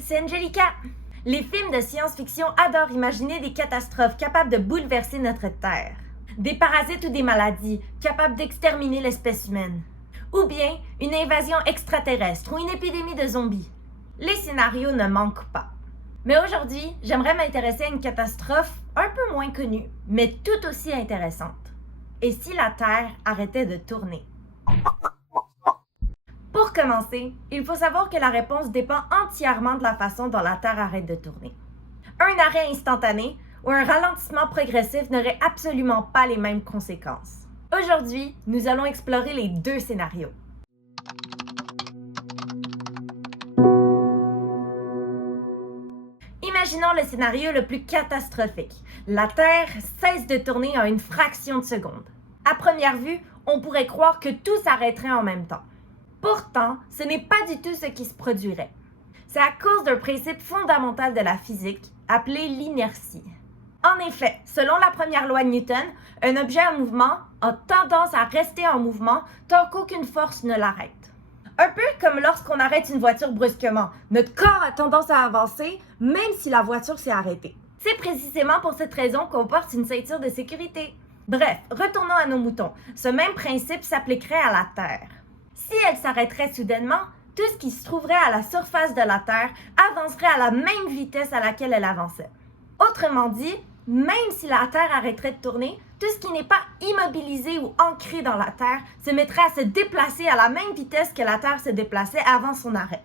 c'est Angelica. Les films de science-fiction adorent imaginer des catastrophes capables de bouleverser notre Terre. Des parasites ou des maladies capables d'exterminer l'espèce humaine. Ou bien une invasion extraterrestre ou une épidémie de zombies. Les scénarios ne manquent pas. Mais aujourd'hui, j'aimerais m'intéresser à une catastrophe un peu moins connue, mais tout aussi intéressante. Et si la Terre arrêtait de tourner? Pour commencer, il faut savoir que la réponse dépend entièrement de la façon dont la Terre arrête de tourner. Un arrêt instantané ou un ralentissement progressif n'aurait absolument pas les mêmes conséquences. Aujourd'hui, nous allons explorer les deux scénarios. Imaginons le scénario le plus catastrophique. La Terre cesse de tourner en une fraction de seconde. À première vue, on pourrait croire que tout s'arrêterait en même temps. Pourtant, ce n'est pas du tout ce qui se produirait. C'est à cause d'un principe fondamental de la physique, appelé l'inertie. En effet, selon la première loi de Newton, un objet en mouvement a tendance à rester en mouvement tant qu'aucune force ne l'arrête. Un peu comme lorsqu'on arrête une voiture brusquement, notre corps a tendance à avancer même si la voiture s'est arrêtée. C'est précisément pour cette raison qu'on porte une ceinture de sécurité. Bref, retournons à nos moutons. Ce même principe s'appliquerait à la Terre. Si elle s'arrêterait soudainement, tout ce qui se trouverait à la surface de la Terre avancerait à la même vitesse à laquelle elle avançait. Autrement dit, même si la Terre arrêterait de tourner, tout ce qui n'est pas immobilisé ou ancré dans la Terre se mettrait à se déplacer à la même vitesse que la Terre se déplaçait avant son arrêt.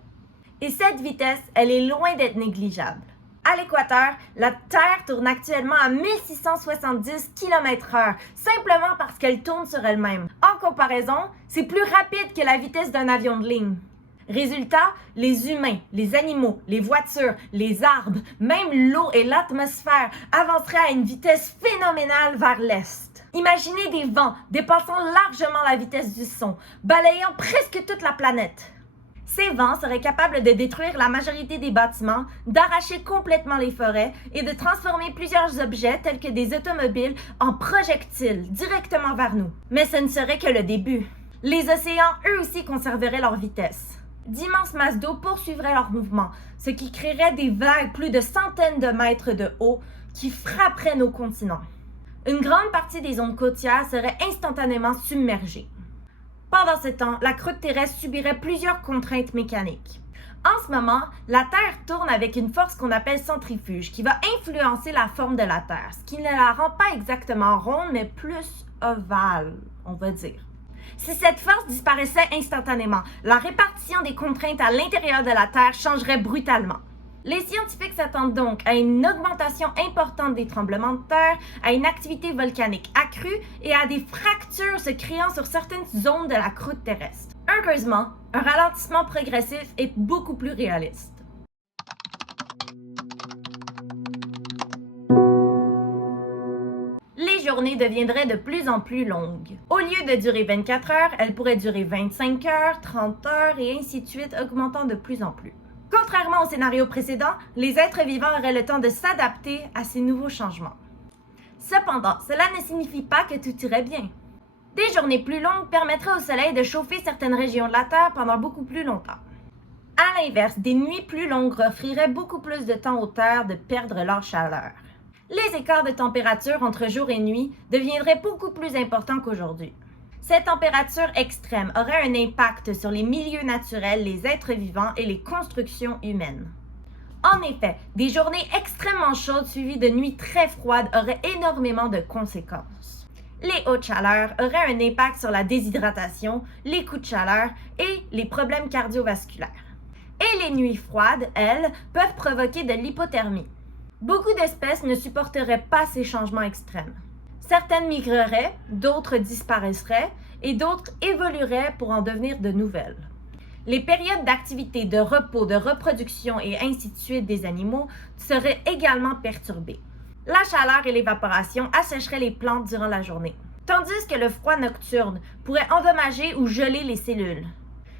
Et cette vitesse, elle est loin d'être négligeable. À l'équateur, la Terre tourne actuellement à 1670 km/h, simplement parce qu'elle tourne sur elle-même. En comparaison, c'est plus rapide que la vitesse d'un avion de ligne. Résultat, les humains, les animaux, les voitures, les arbres, même l'eau et l'atmosphère avanceraient à une vitesse phénoménale vers l'est. Imaginez des vents dépassant largement la vitesse du son, balayant presque toute la planète. Ces vents seraient capables de détruire la majorité des bâtiments, d'arracher complètement les forêts et de transformer plusieurs objets tels que des automobiles en projectiles directement vers nous. Mais ce ne serait que le début. Les océans, eux aussi, conserveraient leur vitesse. D'immenses masses d'eau poursuivraient leur mouvement, ce qui créerait des vagues plus de centaines de mètres de haut qui frapperaient nos continents. Une grande partie des zones côtières serait instantanément submergée. Pendant ce temps, la croûte terrestre subirait plusieurs contraintes mécaniques. En ce moment, la Terre tourne avec une force qu'on appelle centrifuge, qui va influencer la forme de la Terre, ce qui ne la rend pas exactement ronde, mais plus ovale, on va dire. Si cette force disparaissait instantanément, la répartition des contraintes à l'intérieur de la Terre changerait brutalement. Les scientifiques s'attendent donc à une augmentation importante des tremblements de terre, à une activité volcanique accrue et à des fractures se créant sur certaines zones de la croûte terrestre. Heureusement, un ralentissement progressif est beaucoup plus réaliste. Les journées deviendraient de plus en plus longues. Au lieu de durer 24 heures, elles pourraient durer 25 heures, 30 heures et ainsi de suite, augmentant de plus en plus. Contrairement au scénario précédent, les êtres vivants auraient le temps de s'adapter à ces nouveaux changements. Cependant, cela ne signifie pas que tout irait bien. Des journées plus longues permettraient au Soleil de chauffer certaines régions de la Terre pendant beaucoup plus longtemps. À l'inverse, des nuits plus longues offriraient beaucoup plus de temps aux terres de perdre leur chaleur. Les écarts de température entre jour et nuit deviendraient beaucoup plus importants qu'aujourd'hui. Cette température extrême aurait un impact sur les milieux naturels, les êtres vivants et les constructions humaines. En effet, des journées extrêmement chaudes suivies de nuits très froides auraient énormément de conséquences. Les hautes chaleurs auraient un impact sur la déshydratation, les coups de chaleur et les problèmes cardiovasculaires. Et les nuits froides, elles, peuvent provoquer de l'hypothermie. Beaucoup d'espèces ne supporteraient pas ces changements extrêmes. Certaines migreraient, d'autres disparaîtraient et d'autres évolueraient pour en devenir de nouvelles. Les périodes d'activité, de repos, de reproduction et ainsi de suite des animaux seraient également perturbées. La chaleur et l'évaporation assécheraient les plantes durant la journée, tandis que le froid nocturne pourrait endommager ou geler les cellules.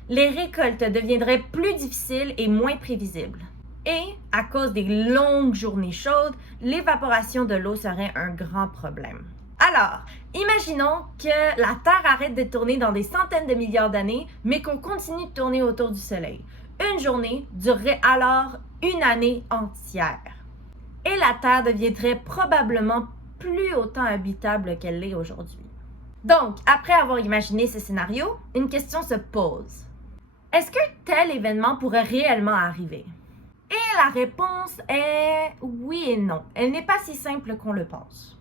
Les récoltes deviendraient plus difficiles et moins prévisibles. Et, à cause des longues journées chaudes, l'évaporation de l'eau serait un grand problème. Alors, imaginons que la Terre arrête de tourner dans des centaines de milliards d'années, mais qu'on continue de tourner autour du Soleil. Une journée durerait alors une année entière. Et la Terre deviendrait probablement plus autant habitable qu'elle l'est aujourd'hui. Donc, après avoir imaginé ce scénario, une question se pose. Est-ce que tel événement pourrait réellement arriver? Et la réponse est oui et non. Elle n'est pas si simple qu'on le pense.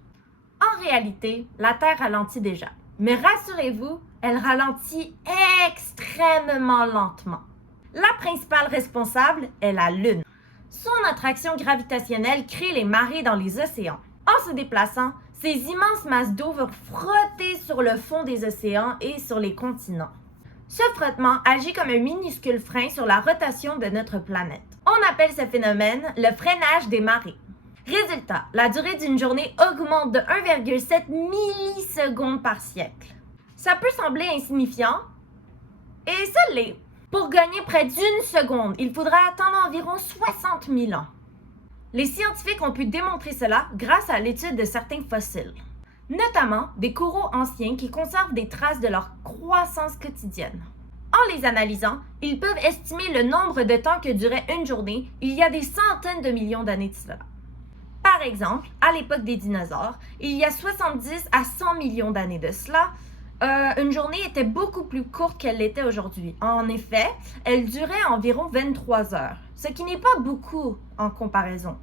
En réalité, la Terre ralentit déjà. Mais rassurez-vous, elle ralentit extrêmement lentement. La principale responsable est la Lune. Son attraction gravitationnelle crée les marées dans les océans. En se déplaçant, ces immenses masses d'eau vont frotter sur le fond des océans et sur les continents. Ce frottement agit comme un minuscule frein sur la rotation de notre planète. On appelle ce phénomène le freinage des marées. Résultat, la durée d'une journée augmente de 1,7 millisecondes par siècle. Ça peut sembler insignifiant, et ça l'est. Pour gagner près d'une seconde, il faudra attendre environ 60 000 ans. Les scientifiques ont pu démontrer cela grâce à l'étude de certains fossiles, notamment des coraux anciens qui conservent des traces de leur croissance quotidienne. En les analysant, ils peuvent estimer le nombre de temps que durait une journée il y a des centaines de millions d'années de cela. Par exemple, à l'époque des dinosaures, il y a 70 à 100 millions d'années de cela, une journée était beaucoup plus courte qu'elle l'était aujourd'hui. En effet, elle durait environ 23 heures, ce qui n'est pas beaucoup en comparaison.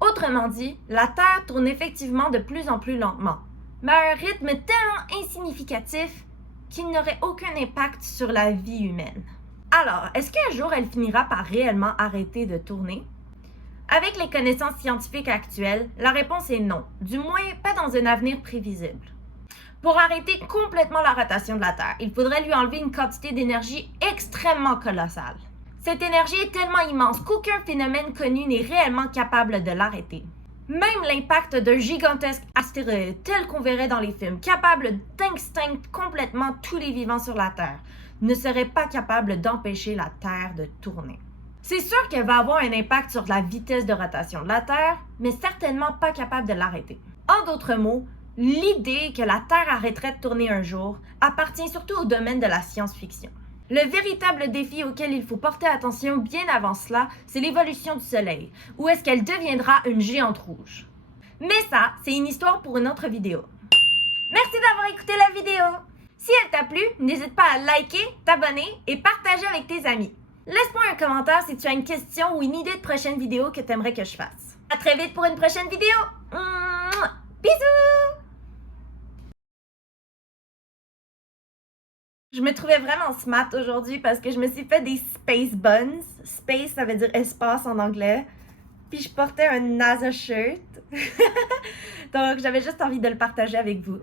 Autrement dit, la Terre tourne effectivement de plus en plus lentement, mais à un rythme tellement insignificatif qu'il n'aurait aucun impact sur la vie humaine. Alors, est-ce qu'un jour elle finira par réellement arrêter de tourner? Avec les connaissances scientifiques actuelles, la réponse est non, du moins pas dans un avenir prévisible. Pour arrêter complètement la rotation de la Terre, il faudrait lui enlever une quantité d'énergie extrêmement colossale. Cette énergie est tellement immense qu'aucun phénomène connu n'est réellement capable de l'arrêter. Même l'impact d'un gigantesque astéroïde tel qu'on verrait dans les films, capable d'extincter complètement tous les vivants sur la Terre, ne serait pas capable d'empêcher la Terre de tourner. C'est sûr qu'elle va avoir un impact sur la vitesse de rotation de la Terre, mais certainement pas capable de l'arrêter. En d'autres mots, l'idée que la Terre arrêterait de tourner un jour appartient surtout au domaine de la science-fiction. Le véritable défi auquel il faut porter attention bien avant cela, c'est l'évolution du Soleil, ou est-ce qu'elle deviendra une géante rouge. Mais ça, c'est une histoire pour une autre vidéo. Merci d'avoir écouté la vidéo! Si elle t'a plu, n'hésite pas à liker, t'abonner et partager avec tes amis. Laisse-moi un commentaire si tu as une question ou une idée de prochaine vidéo que tu aimerais que je fasse. À très vite pour une prochaine vidéo! Bisous! Je me trouvais vraiment smart aujourd'hui parce que je me suis fait des space buns. Space, ça veut dire espace en anglais. Puis je portais un NASA shirt. Donc j'avais juste envie de le partager avec vous.